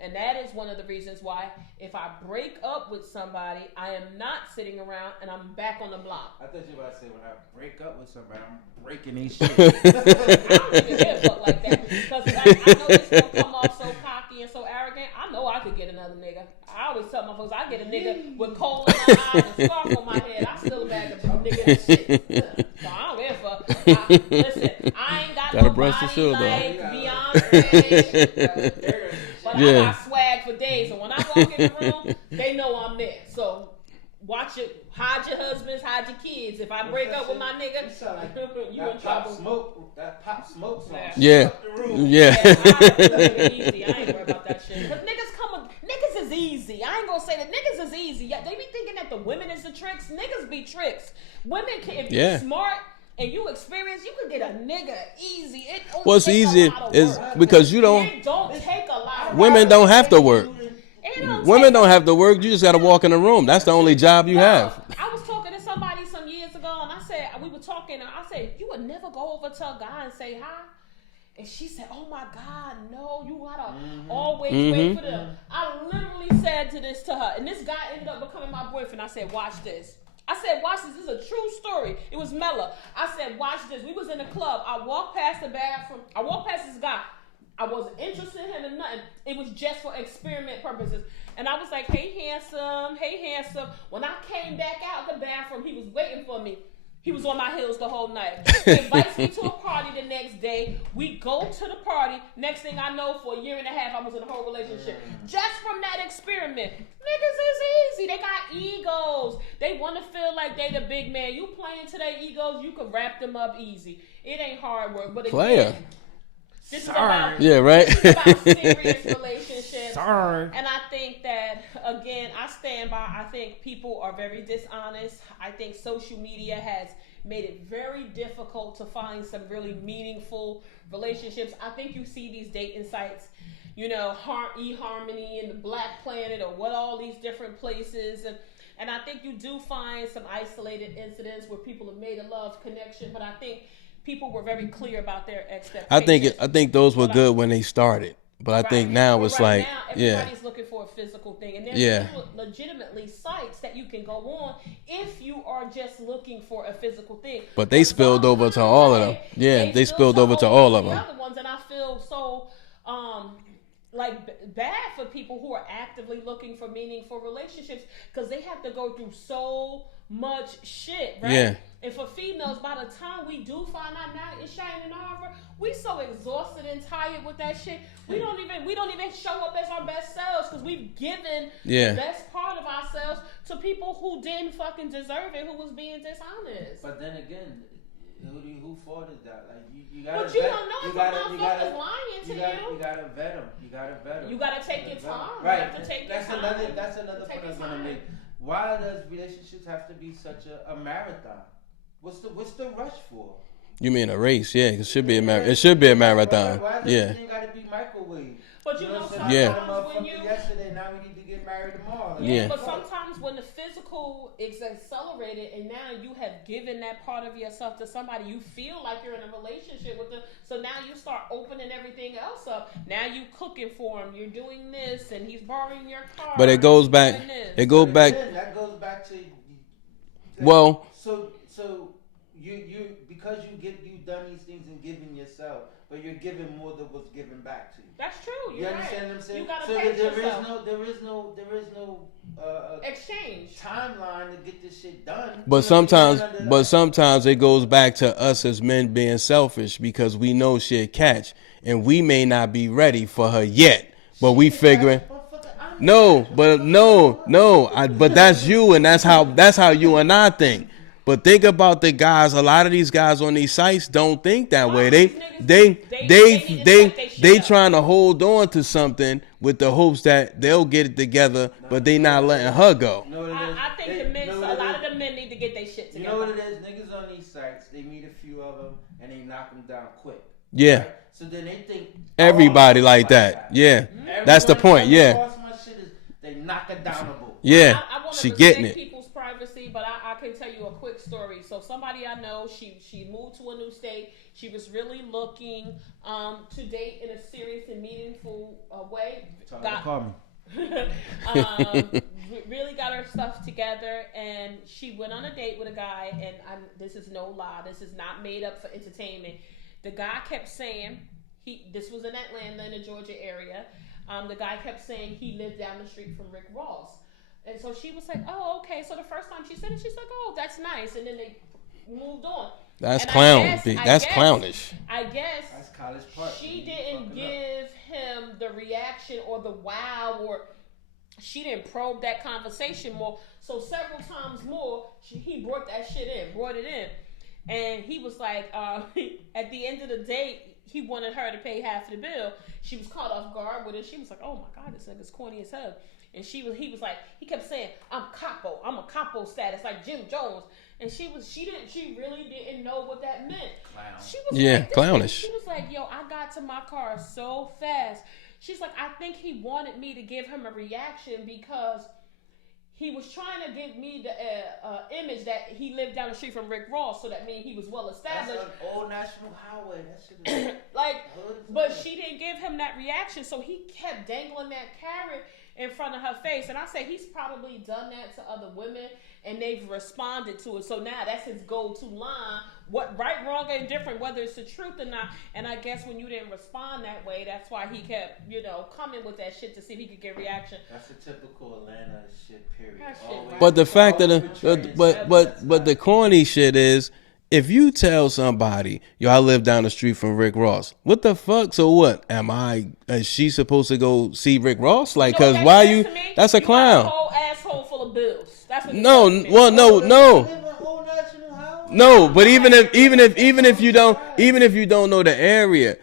And that is one of the reasons why if I break up with somebody, I am not sitting around and I'm back on the block. I thought you were about to say when I break up with somebody, I'm breaking these shit. I don't even give a fuck like that. Because like, I know this gonna come off so cocky and so arrogant. I know I could get another nigga. I always tell my folks, I get a nigga with coal in my eye and a scarf on my head. I still a bag of nigga that shit. So I don't give a fuck. Listen, I ain't got Gotta no brush the body shield like off. Beyonce. But Yeah. I got swag for days. So when I walk in the room, they know I'm there. So watch it. Hide your husbands, hide your kids. If I break up with my nigga, You sound like you that in Pop trouble. Smoke, that Pop Smoke song. Yeah. Up the room. Yeah. Easy. I ain't worried about that shit. Cause niggas is easy. I ain't gonna say that niggas is easy. Yeah, they be thinking that the women is the tricks. Niggas be tricks. Women can, if you smart and you experience, you can get a nigga easy. It only What's takes easy a lot of is work. because you don't. It don't take a lot of Women work. don't have to work. It Women take- don't have to work. You just gotta walk in the room. That's the only job you have. I was talking to somebody some years ago, and I said, we were talking, and I said, you would never go over to a guy and say hi. And she said, oh my God, no, you gotta always wait for them. I literally said to her, and this guy ended up becoming my boyfriend. I said, watch this. I said, watch this. This is a true story. It was Mella. I said, watch this. We was in the club. I walked past the bathroom. I walked past this guy. I wasn't interested in him or nothing. It was just for experiment purposes. And I was like, hey, handsome. Hey, handsome. When I came back out the bathroom, he was waiting for me. He was on my heels the whole night. He invites me to a party the next day. We go to the party. Next thing I know, for a year and a half, I was in a whole relationship. Just from that experiment. Niggas is easy. They got egos. They want to feel like they the big man. You playing to their egos, you can wrap them up easy. It ain't hard work. But again, this is about, yeah, right. this is about serious relationships. Sorry. And I think that, again, I stand by, I think people are very dishonest. I think social media has made it very difficult to find some really meaningful relationships. I think you see these dating sites, you know, eHarmony and the Black Planet or what all these different places. And I think you do find some isolated incidents where people have made a love connection. But I think people were very clear about their expectations. I think those were good when they started, but I think now it's like, now, everybody's looking for a physical thing, and there's legitimately sites that you can go on if you are just looking for a physical thing. But they spilled over to all of them. Yeah, they spilled over to all of them. The other ones, and I feel so like bad for people who are actively looking for meaningful relationships because they have to go through so much shit, right? Yeah. And for females, by the time we do find our knight in shining armor, we so exhausted and tired with that shit. We don't even show up as our best selves because we've given the best part of ourselves to people who didn't fucking deserve it, who was being dishonest. But then again, who fault is that? Like you gotta. But you don't know if a motherfucker's lying to you. You gotta vet them. You gotta vet them. You gotta take your time. Right. You have to take that's your time. That's another point I was gonna make. Why does relationships have to be such a marathon? What's the rush for? You mean a race? Yeah, it should be a marathon. It should be a marathon. Why does everything gotta be microwave? But you know, sometimes when you yesterday, now we need to get married tomorrow. Yeah, but sometimes when the physical is accelerated and now you have given that part of yourself to somebody, you feel like you're in a relationship with them. So now you start opening everything else up. Now you cooking for him. You're doing this, and he's borrowing your car. But it goes back. It goes back. That goes back to. Well. So you because you've done these things and given yourself, but you're giving more than what's given back to you. That's true. You understand what I'm saying? You gotta so pay there yourself. is no exchange timeline to get this shit done. But sometimes it goes back to us as men being selfish because we know she'll catch and we may not be ready for her yet, but we figuring. But that's you, and that's how you and I think. But think about the guys. A lot of these guys on these sites don't think that way. They trying to hold on to something with the hopes that they'll get it together, but they not letting her go. I think a lot of the men need to get their shit together. You know what it is? Niggas on these sites, they meet a few of them and they knock them down quick. Yeah. Right? So then they think everybody like that. Yeah. That's the point. Yeah. They knocking down a boat. Yeah, I want to she respect getting it. people's privacy, but I can tell you a quick story. So somebody I know, she moved to a new state. She was really looking to date in a serious and meaningful way. Call me. Really got her stuff together, and she went on a date with a guy. And this is no lie. This is not made up for entertainment. The guy kept saying this was in Atlanta, in the Georgia area. The guy kept saying he lived down the street from Rick Ross. And so she was like, oh, okay. So the first time she said it, she's like, oh, that's nice. And then they moved on. That's and clown. That's guess, clownish. I guess that's college part. She didn't give him the reaction or the wow, or she didn't probe that conversation more. So several times more, he brought it in. And he was like, at the end of the date, he wanted her to pay half the bill. She was caught off guard with it. She was like, oh my God, this nigga's corny as hell. And he was like, he kept saying, I'm a capo status, like Jim Jones. And she really didn't know what that meant. Clown. She was like, clownish. She was like, yo, I got to my car so fast. She's like, I think he wanted me to give him a reaction because he was trying to give me the image that he lived down the street from Rick Ross, so that means he was well established. That's an old national highway. That shit is but she didn't give him that reaction, so he kept dangling that carrot in front of her face. And I say he's probably done that to other women, and they've responded to it. So now that's his go-to line. What right, wrong, and different, whether it's the truth or not. And I guess when you didn't respond that way, that's why he kept, coming with that shit to see if he could get reaction. That's a typical Atlanta shit. Period. But the fact that but the corny shit is, if you tell somebody, yo, I live down the street from Rick Ross, what the fuck? So what? Is she supposed to go see Rick Ross? Like, cause why you? That's a clown. Got a whole asshole full of bills. That's what. No. But even if you don't know the area,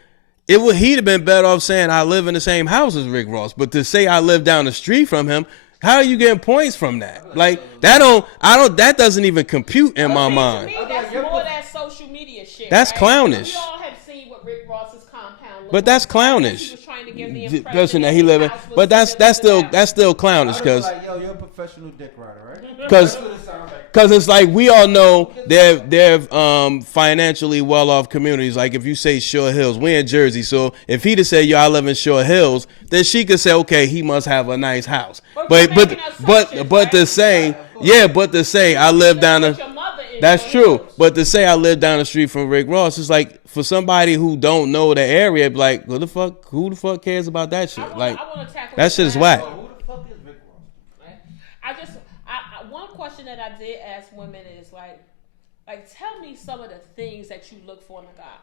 he'd have been better off saying I live in the same house as Rick Ross. But to say I live down the street from him, how are you getting points from that? Like that doesn't even compute in my mind. To me, that's more that social media shit. That's right? clownish. We all have seen what Rick Ross's compound looked But that's like. clownish. He was trying to give the impression that he lived in, but that's still clownish because like, yo, you're a professional dick rider, right? Because it's like we all know they're financially well off communities. Like if you say Shore Hills, we're in Jersey, so if he'd have said, yo, I live in Shore Hills, then she could say, okay, he must have a nice house. But to say I live down the, that's true. But to say I live down the street from Rick Ross, it's like for somebody who don't know the area, be like, who the fuck cares about that shit? That shit is whack. Who the fuck is Rick Ross? One question that I did ask women is like tell me some of the things that you look for in a guy.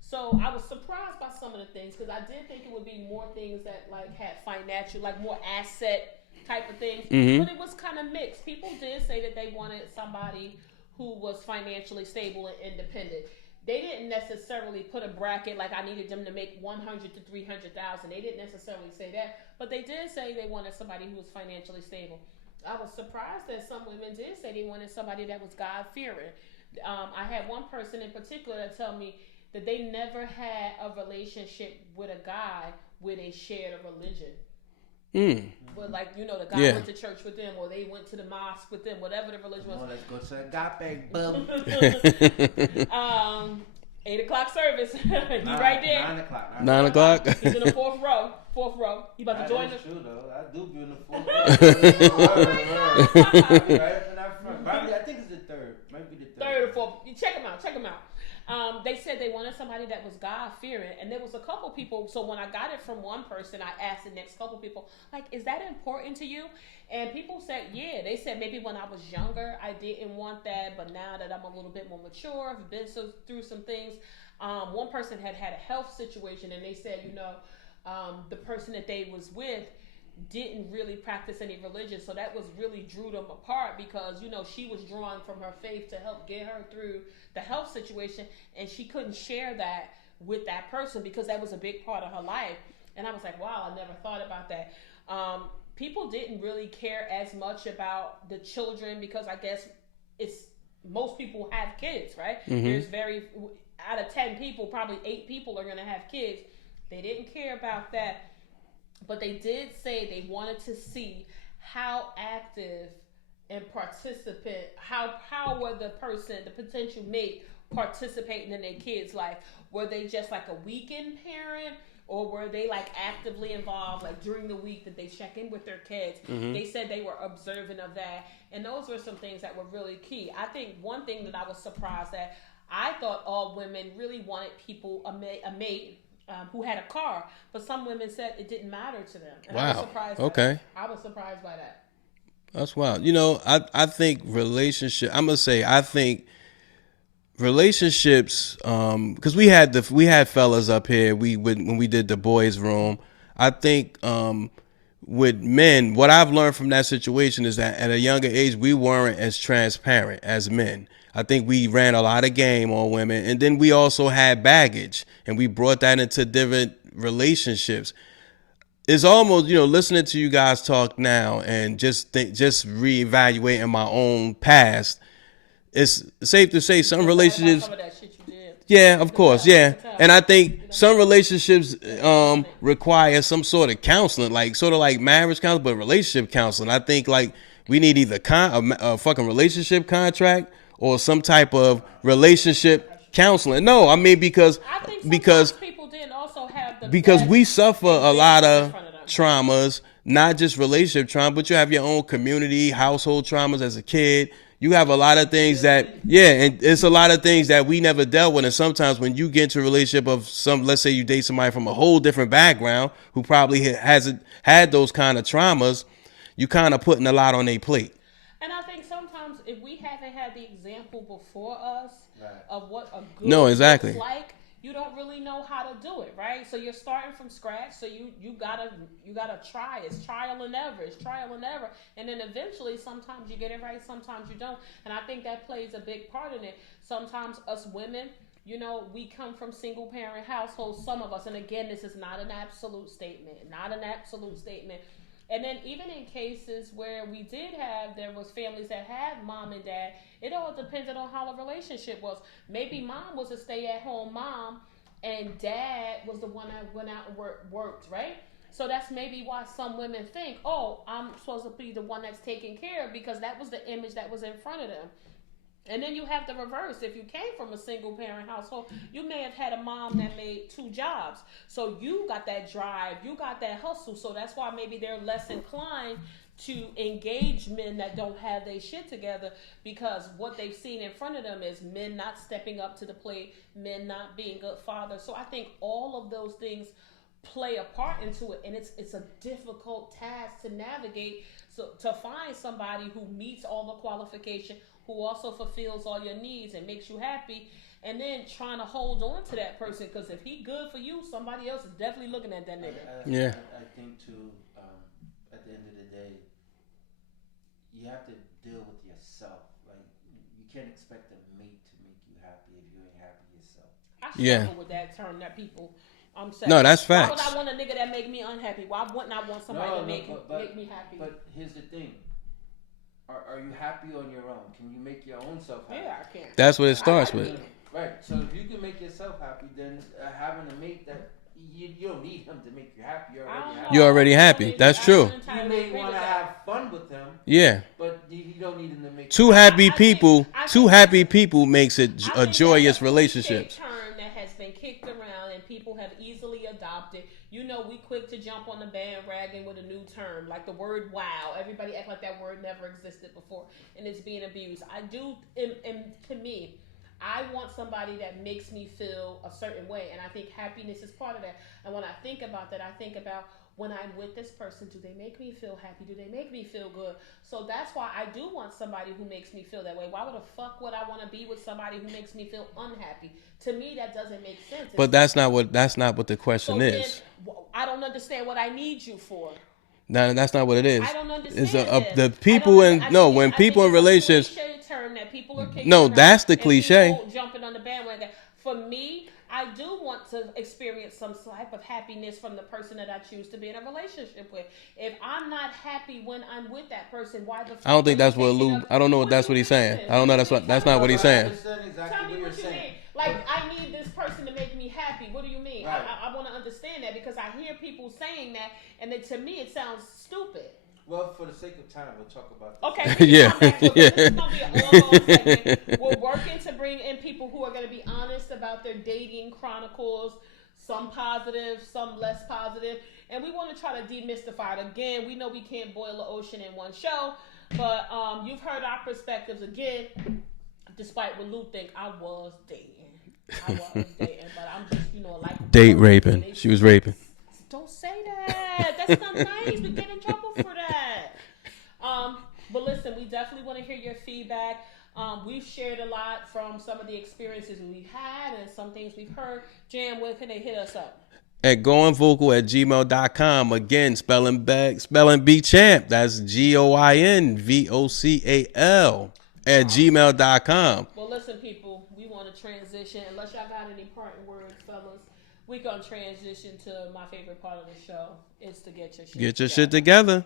So I was surprised by some of the things because I did think it would be more things that had financial, more asset type of things, but it was kind of mixed. People did say that they wanted somebody who was financially stable and independent. They didn't necessarily put a bracket like I needed them to make $100,000 to $300,000. They didn't necessarily say that, but they did say they wanted somebody who was financially stable. I was surprised that some women did say they wanted somebody that was God-fearing. I had one person in particular that told me that they never had a relationship with a guy where they shared a religion. But the guy went to church with them, or they went to the mosque with them, whatever the religion was. Let's go to agape, bum. 8 o'clock service. He right there. 9 o'clock. 9 o'clock. He's in the fourth row. He about to join the. True though. I do be in the fourth row. Right up in that front. I think it's the third. Maybe the third or fourth. Check him out. They said they wanted somebody that was God-fearing, and there was a couple people. So when I got it from one person, I asked the next couple people, is that important to you? And people said, yeah. They said maybe when I was younger, I didn't want that, but now that I'm a little bit more mature, I've been through some things. One person had a health situation, and they said, the person that they was with didn't really practice any religion, so that was really drew them apart because she was drawing from her faith to help get her through the health situation, and she couldn't share that with that person because that was a big part of her life. And I was like, wow, I never thought about that. People didn't really care as much about the children because I guess most people have kids, right? There's out of 10 people, probably 8 people are going to have kids. They didn't care about that. But they did say they wanted to see how active and participant, how were the person, the potential mate, participating in their kids' life? Were they just like a weekend parent? Or were they like actively involved, like during the week that they check in with their kids? Mm-hmm. They said they were observant of that, and those were some things that were really key. I think one thing that I was surprised at, I thought all women really wanted people a mate who had a car, but some women said it didn't matter to them, and I was Wow. surprised by Okay. that. I was surprised by that. That's wild. I think relationship. I'm gonna say I think relationships. Because we had fellas up here. When we did the boys' room. I think with men, what I've learned from that situation is that at a younger age we weren't as transparent as men. I think we ran a lot of game on women, and then we also had baggage, and we brought that into different relationships. It's almost listening to you guys talk now and just reevaluating my own past. It's safe to say some relationships. Some of that shit you did. Yeah, of course, yeah, I tell. and I think some relationships require some sort of counseling, like sort of like marriage counseling, but relationship counseling. I think like we need either a fucking relationship contract or some type of relationship counseling. No, I mean I think sometimes because people didn't also have the because best we suffer a lot examples in of front of them. traumas, not just relationship trauma, but you have your own community, household traumas as a kid. You have a lot of things that, yeah, and it's a lot of things that we never dealt with. And sometimes when you get into a relationship of let's say you date somebody from a whole different background who probably hasn't had those kind of traumas, you kind of putting a lot on their plate. And I think sometimes if we haven't had the example before us Right. of what a good No, exactly. looks like, you don't really know how to do it, right? So you're starting from scratch. So you gotta try. It's trial and error. It's trial and error. And then eventually, sometimes you get it right, sometimes you don't. And I think that plays a big part in it. Sometimes us women, we come from single parent households. Some of us, and again, this is not an absolute statement. Not an absolute statement. And then even in cases where there was families that had mom and dad, it all depended on how the relationship was. Maybe mom was a stay-at-home mom, and dad was the one that went out and worked, right? So that's maybe why some women think, oh, I'm supposed to be the one that's taken care of because that was the image that was in front of them. And then you have the reverse. If you came from a single parent household, you may have had a mom that made two jobs. So you got that drive, you got that hustle. So that's why maybe they're less inclined to engage men that don't have their shit together because what they've seen in front of them is men not stepping up to the plate, men not being good fathers. So I think all of those things play a part into it, and it's a difficult task to navigate. So to find somebody who meets all the qualification, who also fulfills all your needs and makes you happy, and then trying to hold on to that person because if he good for you, somebody else is definitely looking at that nigga. Yeah. I think too. At the end of the day, you have to deal with yourself. Like you can't expect a mate to make you happy if you ain't happy yourself. I Yeah. struggle with that term that people. I'm saying. No, that's Why facts. would I want a nigga that make me unhappy? Why wouldn't I want somebody to make me happy? But here's the thing. Are you happy on your own? Can you make your own self happy? Yeah, I can. That's what it starts with. Right. So if you can make yourself happy, then having a mate that you don't need him to make you happy. You're already happy. You're already happy. That's true. You may want to have fun with him. Yeah. But you don't need him to make Two you happy I people. think- Two happy people makes it I a think joyous that's a relationship. cliche term that has been kicked around and people have easily adopted. We quick to jump on the bandwagon with a new term, like the word "wow." Everybody act like that word never existed before, and it's being abused. I do, and to me, I want somebody that makes me feel a certain way, and I think happiness is part of that. And when I think about that, I think about when I'm with this person, do they make me feel happy? Do they make me feel good? So that's why I do want somebody who makes me feel that way. Why would the fuck would I want to be with somebody who makes me feel unhappy? To me, that doesn't make sense. But that's not what the question is. I don't understand what I need you for. No, that's not what it is. I don't understand It's this. the people I in don't- I no think when it's- people I in think it's a relationships. cliche term that people are kicking No, around, that's the and cliche. people jumping on the bandwagon. For me, I do want to experience some type of happiness from the person that I choose to be in a relationship with. If I'm not happy when I'm with that person, why the fuck I don't think are you that's what taking Lou. up- I don't know what that's do what you he's saying. mean? I don't know. What do you mean? That's not what he's I saying. understand exactly Tell me what you're what you saying. mean. Like, I need this person to make me happy. What do you mean? Right. I want to understand that because I hear people saying that, and then to me it sounds stupid. Well, for the sake of time, we'll talk about Okay, this. we can Yeah, come back to it. yeah. But this is gonna be a long segment. We're working to bring in people who are gonna be honest about their dating chronicles, some positive, some less positive, and we want to try to demystify it. Again, we know we can't boil the ocean in one show, but you've heard our perspectives again. Despite what Lou think, I was dating. I was dating, but I'm just, like Date raping. She was raping. Don't say that. That's not nice. We get in trouble for that. But listen, we definitely want to hear your feedback. We've shared a lot from some of the experiences we've had and some things we've heard. Jam, where can they hit us up? At goinvocal@gmail.com. Again, spelling B champ. That's GOINVOCAL at gmail.com. Well, listen, people, we want to transition. Unless y'all got any parting words, fellas, we gonna transition to my favorite part of the show. It's to get your shit Get your shit together.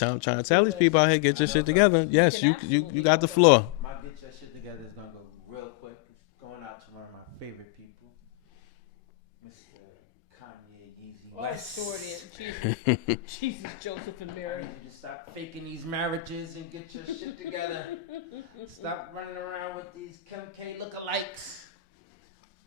I'm trying to tell these people out here, get your shit together. Yes, you got the floor. My get your shit together is gonna go real quick. It's going out to one of my favorite people, Mr. Kanye Yeezy West. Shorty, Jesus, Joseph and I Mary. need you to stop faking these marriages and get your shit together. Stop running around with these Kim K lookalikes.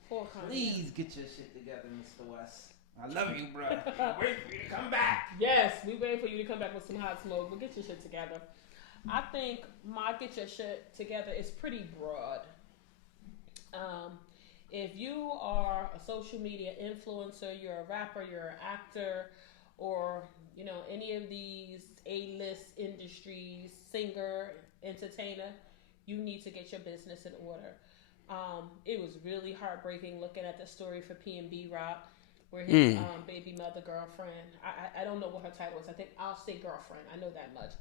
Poor Kanye. Please get your shit together, Mr. West. I love you, bro. I'm waiting for you to come back. Yes, we waiting for you to come back with some hot smoke, but get your shit together. I think my get your shit together is pretty broad. If you are a social media influencer, you're a rapper, you're an actor, or any of these A-list industries, singer, entertainer, you need to get your business in order. It was really heartbreaking looking at the story for P&B Rock, where his baby mother girlfriend, I don't know what her title is. I think I'll say girlfriend. I know that much.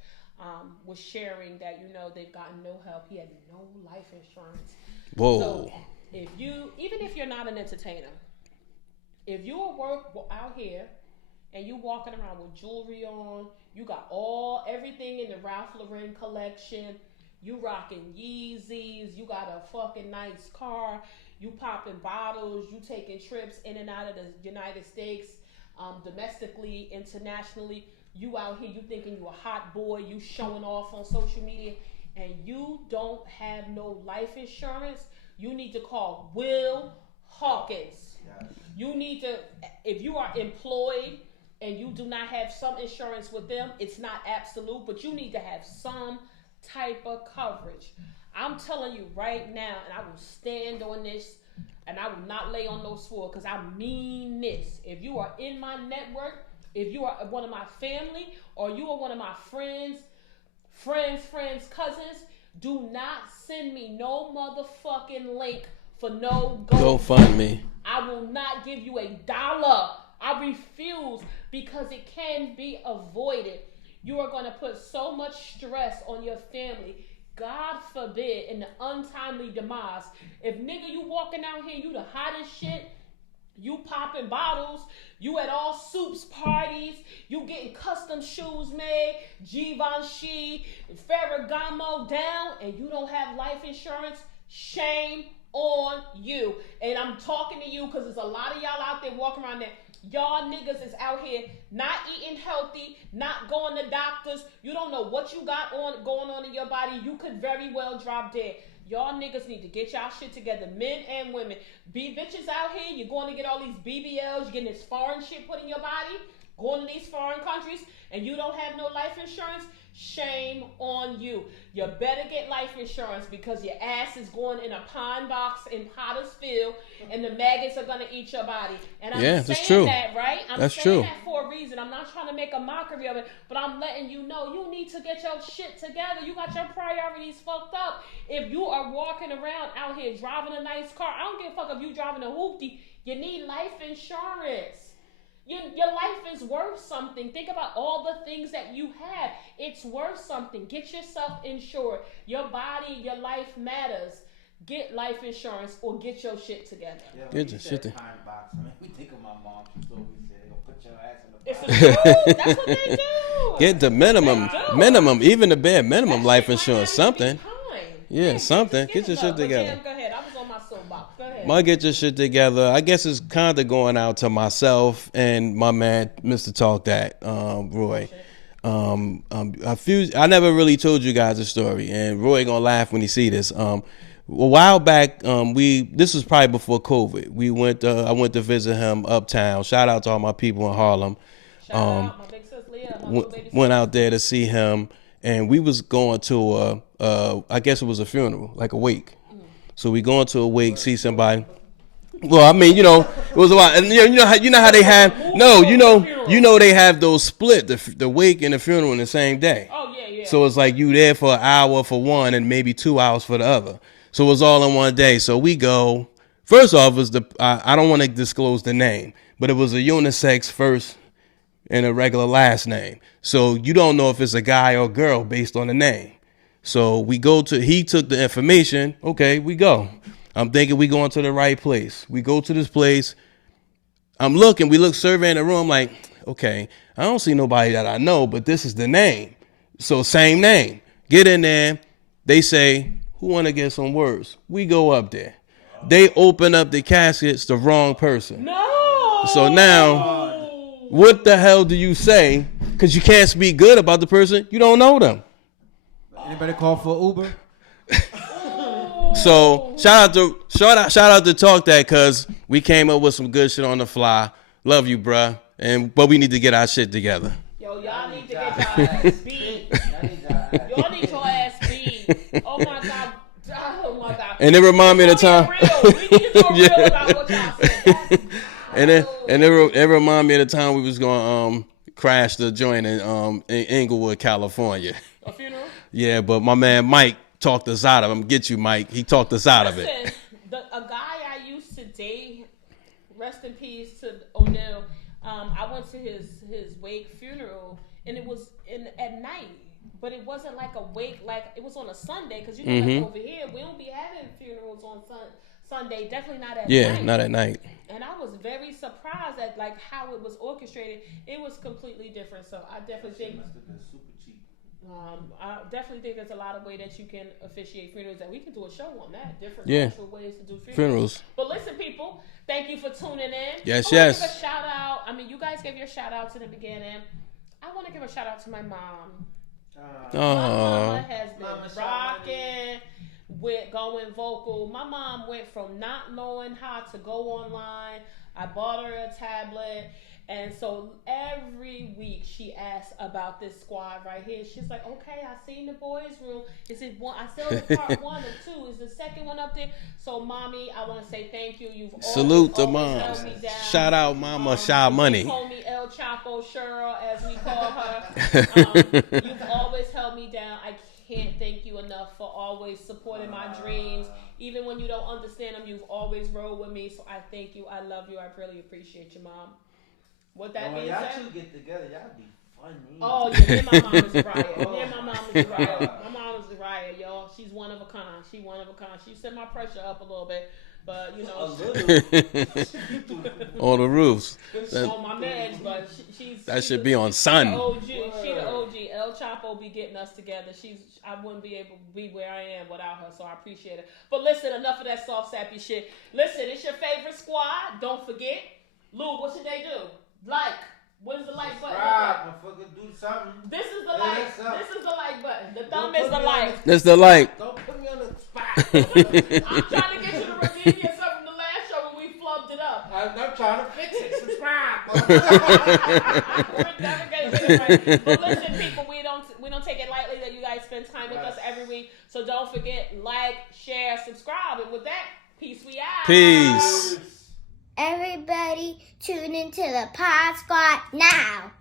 Was sharing that they've gotten no help. He had no life insurance. Whoa. So even if you're not an entertainer, if you work out here and you walking around with jewelry on, you got everything in the Ralph Lauren collection, you rocking Yeezys, you got a fucking nice car, you popping bottles, you taking trips in and out of the United States, domestically, internationally, you out here, you thinking you a hot boy, you showing off on social media, and you don't have no life insurance, you need to call Will Hawkins. Yes. You need to, if you are employed and you do not have some insurance with them, it's not absolute, but you need to have some type of coverage. I'm telling you right now, and I will stand on this, and I will not lay on no sword, because I mean this. If you are in my network, if you are one of my family, or you are one of my friends, cousins, do not send me no motherfucking link for no GoFundMe. I will not give you $1. I refuse, because it can be avoided. You are going to put so much stress on your family. God forbid, in the untimely demise. If nigga, you walking out here, you the hottest shit, you popping bottles, you at all soups parties, you getting custom shoes made, Givenchy, Ferragamo down, and you don't have life insurance, shame on you. And I'm talking to you because there's a lot of y'all out there walking around there. Y'all niggas is out here not eating healthy, not going to doctors. You don't know what you got going on in your body. You could very well drop dead. Y'all niggas need to get y'all shit together, men and women. Be bitches out here, you're going to get all these BBLs, you're getting this foreign shit put in your body, going to these foreign countries, and you don't have no life insurance. Shame on you. You better get life insurance, because your ass is going in a pine box in Pottersville, and the maggots are gonna eat your body. And I'm saying that, right? I'm saying that for a reason. I'm not trying to make a mockery of it, but I'm letting you know you need to get your shit together. You got your priorities fucked up. If you are walking around out here driving a nice car, I don't give a fuck if you driving a hoopty. You need life insurance. Your life is worth something. Think about all the things that you have. It's worth something. Get yourself insured. Your body, your life matters. Get life insurance or get your shit together. Yeah, get your shit together. Pine box. I mean, we think of my mom. She's always said, "They'll put your ass in the It's box." the truth. That's what they do. Get the minimum, even the bare minimum life insurance, something. Yeah, something. Get your shit together. Go ahead. I was on my soapbox. Go ahead. My get your shit together. I guess it's kind of going out to myself and my man, Mr. Talk That, Roy. I never really told you guys a story, and Roy gonna laugh when he see this. A while back, this was probably before COVID. I went to visit him uptown. Shout out to all my people in Harlem. Shout out my big sis Leah, my little baby Went sis. out there to see him, and we was going to I guess it was a funeral, like a wake. So we going to a wake, see somebody. Well, I mean, it was a lot, and you know how they have they have those split the wake and the funeral in the same day. Oh yeah. So it's like you there for an hour for one and maybe 2 hours for the other. So it was all in one day. So we go. First off, was I don't want to disclose the name, but it was a unisex first and a regular last name. So you don't know if it's a guy or girl based on the name. So he took the information. Okay, we go. I'm thinking we going to the right place. We go to this place. We look surveying the room like, okay, I don't see nobody that I know, but this is the name. So same name. Get in there. They say, who want to get some words? We go up there. They open up the caskets, the wrong person. No. So now, what the hell do you say? Because you can't speak good about the person. You don't know them. Anybody call for Uber? So shout out to Talk That, because we came up with some good shit on the fly. Love you, bruh. But we need to get our shit together. Yo, y'all need to get your ass beat. Y'all need your ass beat. Oh my god. Oh my god. And it remind me of the time. We need to talk real about what y'all said. It remind me of the time we was going crash the joint in Inglewood, California. A funeral? Yeah, but my man Mike talked us out of it. I'm get you, Mike. He talked us out of it. A guy I used to date, rest in peace to O'Neill. I went to his wake funeral, and it was at night, but it wasn't like a wake, like it was on a Sunday, because like over here we don't be having funerals on Sunday. Definitely not at night. Yeah, not at night. And I was very surprised at like how it was orchestrated. It was completely different. So I definitely think. Must have been super cheap. I definitely think there's a lot of ways that you can officiate funerals, and we can do a show on that. Different cultural ways to do funerals. But listen, people, thank you for tuning in. Yes. Give a shout out. I mean, you guys gave your shout outs in the beginning. I want to give a shout out to my mom. My mama has been rocking with Goin Vocal. My mom went from not knowing how to go online. I bought her a tablet. And so every week she asks about this squad right here. She's like, okay, I seen the boys' room. Is it one? I saw the part 1 or 2. Is the second one up there? So, mommy, I want to say thank you. You've salute the always moms. held me down. Shout out, Mama Shy Money. You call me El Chapo Cheryl, as we call her. You've always held me down. I can't thank you enough for always supporting my dreams. Even when you don't understand them, you've always rode with me. So I thank you. I love you. I really appreciate you, Mom. What that being y'all said, two get together, y'all be funny. oh yeah, my mom is riot. My mom is riot. My mom is riot, y'all. She's one of a kind. She set my pressure up a little bit, but on the roofs. On my meds, but she's that should be on Sun. She the OG. El Chapo be getting us together. I wouldn't be able to be where I am without her, so I appreciate it. But listen, enough of that soft sappy shit. Listen, it's your favorite squad. Don't forget, Lou. What should they do? Like. What is the like button? Motherfucker, do something. This is the like. This is the like button. The thumb is the like. That's the like. Don't put me on the spot. I'm trying to get you to redeem yourself from the last show when we flubbed it up. I'm trying to fix it. Subscribe. But listen, people, we don't take it lightly that you guys spend time with us every week. So don't forget, like, share, subscribe, and with that, peace. We out. Peace. Everybody tune into the Pod Squad now.